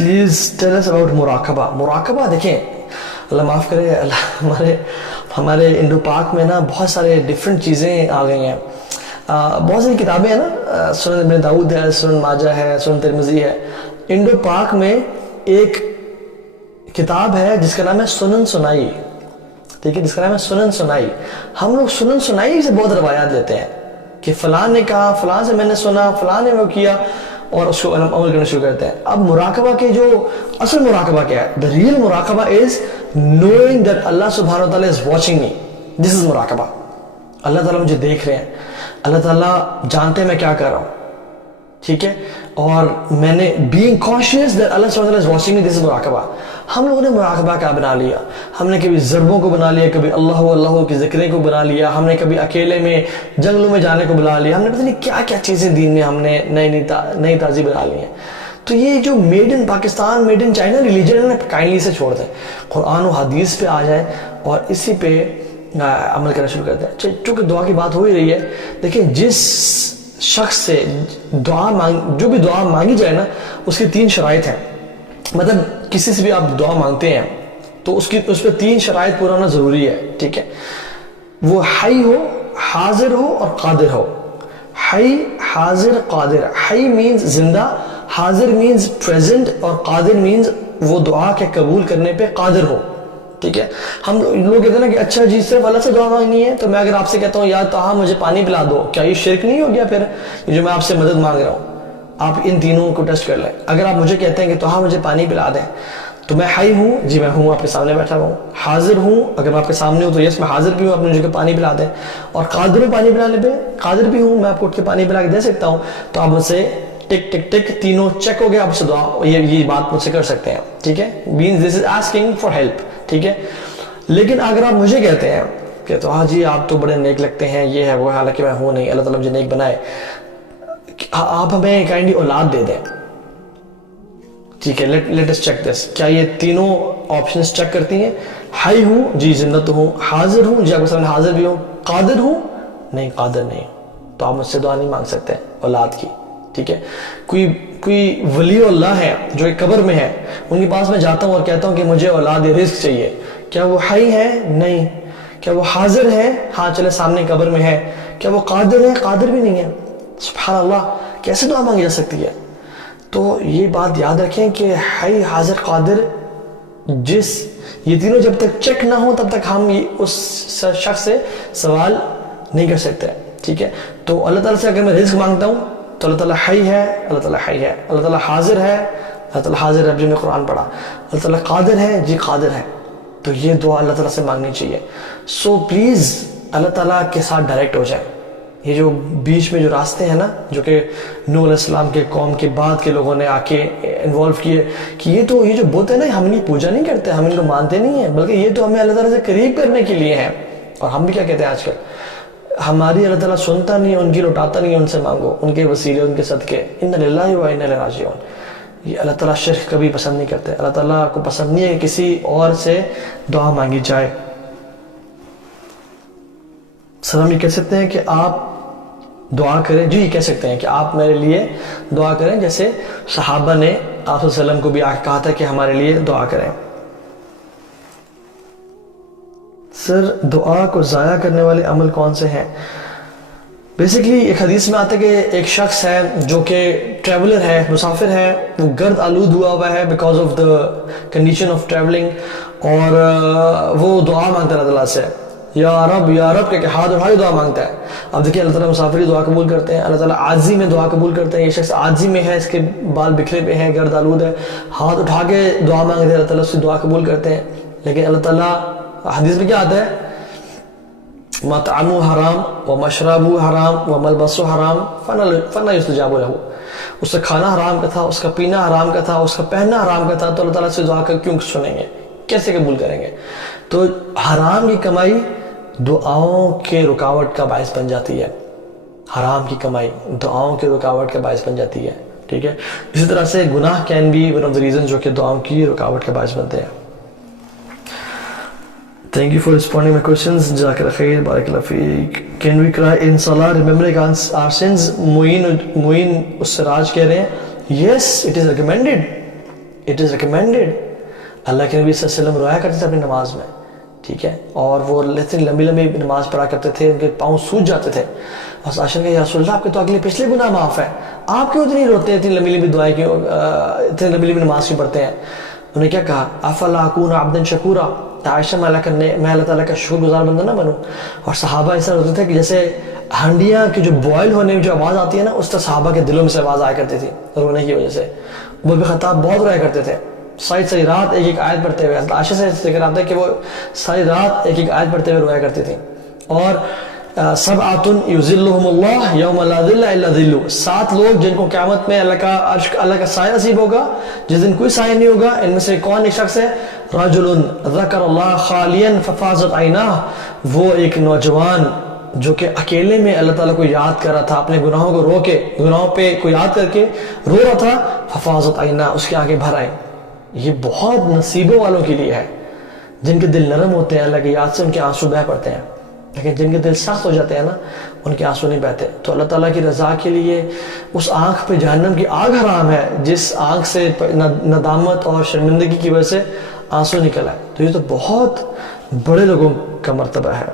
Please tell us about مراقبہ. مراقبہ دیکھیں, اللہ معاف کرے, اللہ ہمارے انڈو پاک میں نا بہت سارے ڈفرینٹ چیزیں آ گئی ہیں. بہت ساری کتابیں ہیں نا, سنن ابن داؤد ہے, سنن ماجہ ہے, سنن ترمذی ہے. انڈو پاک میں ایک کتاب ہے جس کا نام ہے سنن سنائی, ٹھیک ہے, جس کا نام ہے سنن سنائی. ہم لوگ سنن سنائی سے بہت روایات لیتے ہیں کہ فلاں نے کہا, فلاں سے میں نے سنا, فلاں نے وہ کیا, اور اس کو عمل کرنا شروع کرتے ہیں. اب مراقبہ کے جو اصل مراقبہ کیا ہے, the real مراقبہ is knowing that اللہ سبحانہ وتعالی is watching me. This is مراقبہ. اللہ تعالیٰ مجھے دیکھ رہے ہیں, اللہ تعالیٰ جانتے ہیں میں کیا کر رہا ہوں, ٹھیک ہے, اور میں نے being conscious that اللہ سبحانہ وتعالی is watching me, this is مراقبہ. ہم لوگوں نے مراقبہ کا بنا لیا, ہم نے کبھی ضربوں کو بنا لیا, کبھی اللہ کی ذکریں کو بنا لیا, ہم نے کبھی اکیلے میں جنگلوں میں جانے کو بنا لیا, ہم نے پتہ نہیں کیا کیا چیزیں دین میں ہم نے نئی تازی بنا لی ہیں. تو یہ جو made in Pakistan, made in China religion ہے, کائنڈلی سے چھوڑ دیں, قرآن و حدیث پہ آ جائیں اور اسی پہ عمل کرنا شروع کرتے ہیں. چونکہ دعا کی بات ہو ہی رہی ہے, دیکھیں جس شخص سے جو بھی دعا مانگی جائے نا, اس کی 3 شرائط ہیں. مطلب کسی سے بھی آپ دعا مانگتے ہیں تو اس پہ 3 شرائط پورا ہونا ضروری ہے, ٹھیک ہے. وہ حی ہو, حاضر ہو اور قادر ہو. حی, حاضر, قادر. حی مینز زندہ, حاضر مینز پریزنٹ, اور قادر مینز وہ دعا کے قبول کرنے پہ قادر ہو, ٹھیک ہے. ہم لوگ کہتے ہیں نا کہ اچھا جی صرف اللہ سے دعا مانگنی ہے, تو میں اگر آپ سے کہتا ہوں یا طہا مجھے پانی پلا دو, کیا یہ شرک نہیں ہو گیا پھر یہ جو میں آپ سے مدد مانگ رہا ہوں؟ آپ ان تینوں کو ٹیسٹ کر لیں. اگر آپ مجھے کہتے ہیں کہ طہا مجھے پانی پلا دیں, تو میں حی ہوں, جی میں ہوں, آپ کے سامنے بیٹھا ہوں. حاضر ہوں, اگر میں آپ کے سامنے ہوں تو یس میں حاضر بھی ہوں, آپ مجھے پانی پلا دیں. اور قادر ہوں پانی پلانے پہ, قادر بھی ہوں, میں آپ کو اٹھ کے پانی پلا کے دے سکتا ہوں. تو آپ مجھ سے ٹک ٹک ٹک تینوں چیک ہو گیا, آپ سے دعا یہ بات مجھ سے کر سکتے ہیں, ٹھیک ہے. Means this is asking for help, ٹھیک ہے. لیکن اگر آپ مجھے کہتے ہیں کہ تو ہاں جی آپ تو بڑے نیک لگتے ہیں, یہ ہے وہ, حالانکہ میں ہوں نہیں, اللہ تعالیٰ مجھے نیک بنائے, آپ ہمیں کائنڈلی اولاد دے دیں, ٹھیک ہے. لیٹ اس چیک دس, کیا یہ تینوں آپشنز چیک کرتی ہیں؟ حی ہوں, جی زندہ تو ہوں. حاضر ہوں, جی آپ کے سامنے حاضر بھی ہوں. قادر ہوں, نہیں قادر نہیں, تو آپ مجھ سے دعا نہیں مانگ سکتے اولاد کی, ٹھیک ہے. کوئی ولی اللہ ہے جو ایک قبر میں ہے, ان کے پاس میں جاتا ہوں اور کہتا ہوں کہ مجھے اولاد رزق چاہیے, کیا وہ حی ہے؟ نہیں. کیا وہ حاضر ہے؟ ہاں چلے سامنے قبر میں ہے. کیا وہ قادر ہے؟ قادر بھی نہیں ہے. سبحان اللہ, کیسے دعا مانگی جا سکتی ہے؟ تو یہ بات یاد رکھیں کہ حی, حاضر, قادر, یہ تینوں جب تک چیک نہ ہو تب تک ہم اس شخص سے سوال نہیں کر سکتے, ٹھیک ہے. تو اللہ تعالیٰ سے اگر میں رزق مانگتا ہوں تو اللہ تعالیٰ حی ہے, اللہ تعالیٰ حی ہے. اللہ تعالیٰ حاضر ہے, اللہ تعالیٰ حاضر ہے, جو میں قرآن پڑھا. اللہ تعالیٰ قادر ہے, جی قادر ہے. تو یہ دعا اللہ تعالیٰ سے مانگنی چاہیے. سو پلیز اللہ تعالیٰ کے ساتھ ڈائریکٹ ہو جائیں. یہ جو بیچ میں جو راستے ہیں نا, جو کہ نوح علیہ السلام کے قوم کے بعد کے لوگوں نے آ کے انوالو کیے, کہ یہ جو بت ہے نا, ہم ان کی پوجا نہیں کرتے, ہم ان کو مانتے نہیں ہیں, بلکہ یہ تو ہمیں اللہ تعالیٰ سے قریب کرنے کے لیے ہیں. اور ہم بھی کیا کہتے ہیں آج کل, ہماری اللہ تعالیٰ سنتا نہیں, ان کی لوٹاتا نہیں, ان سے مانگو, ان کے وسیلے, ان کے صدقے. انا للہ و انا الیہ راجعون. یہ اللہ تعالیٰ شرک کبھی پسند نہیں کرتے. اللہ تعالیٰ کو پسند نہیں ہے کہ کسی اور سے دعا مانگی جائے. سر ہم یہ کہہ سکتے ہیں کہ آپ دعا کریں, جی کہہ سکتے ہیں کہ آپ میرے لیے دعا کریں, جیسے صحابہ نے آپ صلی اللہ علیہ وسلم کو بھی کہا تھا کہ ہمارے لیے دعا کریں. سر دعا کو ضائع کرنے والے عمل کون سے ہیں؟ بیسیکلی ایک حدیث میں آتا ہے کہ ایک شخص ہے جو کہ ٹریولر ہے, مسافر ہے, وہ گرد آلود ہوا ہے because of the condition of travelling, اور وہ دعا مانگتا ہے اللہ تعالیٰ سے, یا رب کہ ہاتھ اٹھا کے دعا مانگتا ہے. اب دیکھیں اللہ تعالیٰ مسافری دعا قبول کرتے ہیں, اللہ تعالیٰ عاجزی میں دعا قبول کرتے ہیں. یہ شخص عاجزی میں ہے, اس کے بال بکھرے پہ ہیں, گرد آلود ہے, ہاتھ اٹھا کے دعا مانگتے ہیں, اللہ تعالیٰ اس سے دعا قبول کرتے ہیں. لیکن اللہ تعالیٰ حدیث میں کیا آتا ہے, مطعمو حرام و مشربو حرام و ملبسو حرام فنا یستجاب لہ. اس کا کھانا حرام کا تھا, اس کا پینا حرام کا تھا, اس کا پہننا حرام کا تھا, تو اللہ تعالیٰ سے دعا کر کیوں سنیں گے, کیسے قبول کریں گے؟ تو حرام کی کمائی دعاؤں کے رکاوٹ کا باعث بن جاتی ہے. حرام کی کمائی دعاؤں کے رکاوٹ کا باعث بن جاتی ہے, ٹھیک ہے. اسی طرح سے گناہ can be one of the reason جو کہ دعاؤں کی رکاوٹ کا باعث بنتے ہیں. Thank you for responding my questions. جزاک اللہ خیر, بارک اللہ فیک. Can we cry in salah remembering our sins? معین السراج کہہ رہے ہیں, yes, it is recommended. It is recommended. اللہ کے نبی صلی اللہ علیہ وسلم رویا کرتے تھے اپنی نماز میں, ٹھیک ہے, اور وہ اتنی لمبی لمبی نماز پڑھا کرتے تھے, ان کے پاؤں سوج جاتے تھے. اور عائشہ نے کہا یا رسول اللہ آپ کے تو اگلے پچھلے گناہ معاف ہیں, آپ کیوں اتنی روتے ہیں, اتنی لمبی لمبی دعائیں کیوں, اتنی لمبی لمبی نماز کیوں پڑھتے ہیں؟ انہوں نے کیا کہا, افلا اکون عبدا شکورا, عائشہ میں اللہ تعالیٰ کا شکر گزار بندہ نہ بنوں. اور صحابہ ایسا ہوتے تھے کہ جیسے ہانڈیاں کی جو بوائل ہونے میں جو آواز آتی ہے نا, اس طرح صحابہ کے دلوں میں سے آواز آیا کرتی تھی رونے کی وجہ سے. وہ بھی خطاب بہت رویا کرتے تھے, ساری رات ایک ایک آیت پڑھتے ہوئے. عائشہ سے ذکر آتا ہے کہ وہ ساری رات ایک ایک آیت پڑھتے ہوئے رویا کرتی تھی. اور سبعۃ یظلھم اللہ یوم لا ظل الا ظلہ, 7 لوگ جن کو قیامت میں اللہ کا سایہ نصیب ہوگا جس دن کوئی سایہ نہیں ہوگا. ان میں سے کون ایک شخص ہے؟ رجل ذکر اللہ خالیا ففاضت عیناہ, وہ ایک نوجوان جو کہ اکیلے میں اللہ تعالیٰ کو یاد کر رہا تھا, اپنے گناہوں کو رو کے, گناہوں پہ کو یاد کر کے رو رہا تھا. ففاضت عیناہ, اس کے آنکھیں بھر آئیں. یہ بہت نصیبوں والوں کے لیے ہے جن کے دل نرم ہوتے ہیں, اللہ کی یاد سے ان کے آنسو بہہ پڑتے ہیں. لیکن جن کے دل سخت ہو جاتے ہیں نا, ان کے آنسو نہیں بہتے. تو اللہ تعالیٰ کی رضا کے لیے اس آنکھ پہ جہنم کی آگ حرام ہے جس آنکھ سے ندامت اور شرمندگی کی وجہ سے آنسو نکل آئے. تو یہ تو بہت بڑے لوگوں کا مرتبہ ہے.